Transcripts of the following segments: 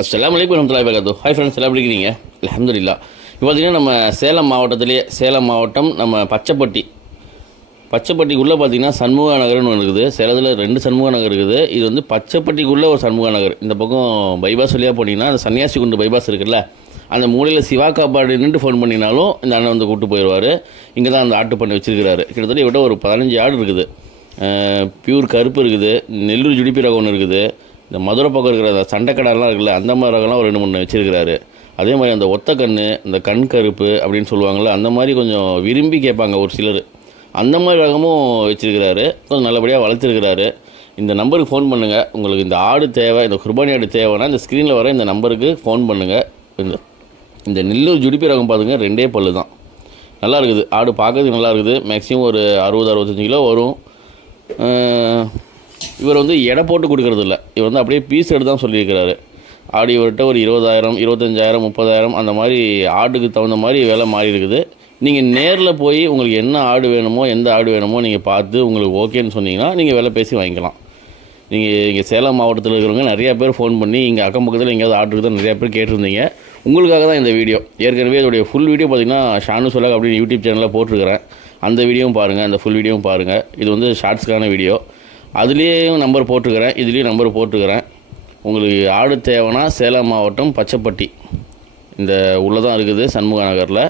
அஸ்ஸலாமு அலைக்கும் வரஹ்மத்துல்லாஹி வபரகாத்துஹு. ஹாய் ஃப்ரெண்ட்ஸ், எல்லாம் எப்படி இருக்கீங்க? அல்ஹம்துலில்லாஹ். இப்போ பார்த்தீங்கன்னா நம்ம சேலம் மாவட்டம் நம்ம பச்சைப்பட்டிக்குள்ளே பார்த்தீங்கன்னா சண்முகா நகர்னு ஒன்று இருக்குது. சேலத்தில் 2 சண்முகா நகர் இருக்குது. இது வந்து பச்சைப்பட்டிக்குள்ளே ஒரு சண்முகா நகர். இந்த பக்கம் பைபாஸ் வழியாக போனீங்கன்னா அந்த சன்னியாசி குண்டு பைபாஸ் இருக்குல்ல, அந்த மூலையில் சிவா காப்பாடு நின்று ஃபோன் பண்ணினாலும் இந்த அண்ணன் வந்து கூப்பிட்டு போயிடுவார். இங்கே தான் அந்த ஆட்டு பண்ணி வச்சுருக்கிறாரு. கிட்டத்தட்ட இவட்ட ஒரு 15 ஆடு இருக்குது. பியூர் கருப்பு இருக்குது, நெல்லூர் ஜுடிப்பி ரகம் ஒன்று இருக்குது, இந்த மதுரை பக்கம் இருக்கிற அந்த சண்டைக்கடாலாம் இருக்குல்ல, அந்த மாதிரி ரகம்லாம் ஒரு 2-3 வச்சுருக்கிறாரு. அதே மாதிரி அந்த ஒத்த கண், இந்த கண் கருப்பு அப்படின்னு சொல்லுவாங்கள்ல, அந்த மாதிரி கொஞ்சம் விரும்பி கேட்பாங்க ஒரு சிலர், அந்த மாதிரி ரகமும் வச்சுருக்கிறாரு. கொஞ்சம் நல்லபடியாக வளர்த்துருக்கிறாரு. இந்த நம்பருக்கு ஃபோன் பண்ணுங்கள். உங்களுக்கு இந்த ஆடு தேவை, இந்த குர்பானி ஆடு தேவைன்னா இந்த ஸ்க்ரீனில் வர இந்த நம்பருக்கு ஃபோன் பண்ணுங்கள். இந்த நெல்லூர் ஜுடிப்பி ரகம் பார்த்துங்க, 2 பல்லு தான். நல்லா இருக்குது ஆடு, பார்க்கறதுக்கு நல்லா இருக்குது. மேக்ஸிமம் ஒரு 60-65 கிலோ வரும். இவர் வந்து எடை போட்டு கொடுக்கறது இல்லை, இவர் வந்து அப்படியே பீஸ் எடுத்து தான் சொல்லியிருக்கிறாரு. ஆடு இவர்கிட்ட ஒரு 20,000, 25,000, 30,000 அந்த மாதிரி ஆட்டுக்கு தகுந்த மாதிரி விலை மாறி இருக்குது. நீங்கள் நேரில் போய் உங்களுக்கு என்ன ஆடு வேணுமோ, எந்த ஆடு வேணுமோ நீங்கள் பார்த்து உங்களுக்கு ஓகேன்னு சொன்னீங்கன்னா நீங்கள் விலை பேசி வாங்கிக்கலாம். நீங்கள் இங்கே சேலம் மாவட்டத்தில் இருக்கிறவங்க நிறையா பேர் ஃபோன் பண்ணி இங்கே அக்கம் பக்கத்தில் எங்கேயாவது ஆடு இருக்குதா நிறையா பேர் கேட்டிருந்தீங்க. உங்களுக்காக தான் இந்த வீடியோ. ஏற்கனவே இதோடைய ஃபுல் வீடியோ பார்த்திங்கன்னா ஷானு சொல்லாக் அப்படின்னு யூடியூப் சேனலில் போட்டிருக்கிறேன். அந்த வீடியோவும் பாருங்கள், அந்த ஃபுல் வீடியோவும் பாருங்கள். இது வந்து ஷார்ட்ஸ்க்கான வீடியோ. அதுலேயும் நம்பர் போட்டிருக்கிறேன், இதுலேயும் நம்பர் போட்டிருக்கிறேன். உங்களுக்கு ஆடு தேவைன்னா சேலம் மாவட்டம் பச்சைப்பட்டி இந்த உள்ளே தான் இருக்குது, சண்முகா நகரில்.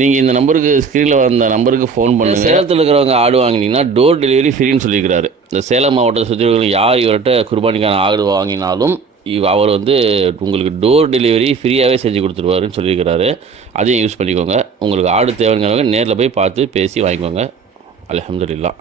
நீங்கள் இந்த நம்பருக்கு ஸ்க்ரீனில் வந்த நம்பருக்கு ஃபோன் பண்ணுங்கள். சேலத்தில் இருக்கிறவங்க ஆடு வாங்கினீங்கன்னா டோர் டெலிவரி ஃப்ரீன்னு சொல்லியிருக்கிறாரு. இந்த சேலம் மாவட்டத்தை சுற்றி யார் இவர்கிட்ட குர்பானிக்கான ஆடு வாங்கினாலும் அவர் வந்து உங்களுக்கு டோர் டெலிவரி ஃப்ரீயாகவே செஞ்சு கொடுத்துருவாருன்னு சொல்லியிருக்கிறாரு. அதையும் யூஸ் பண்ணிக்கோங்க. உங்களுக்கு ஆடு தேவைங்கிறவங்க நேரில் போய் பார்த்து பேசி வாங்கிக்கோங்க. அல்ஹம்துலில்லாஹ்.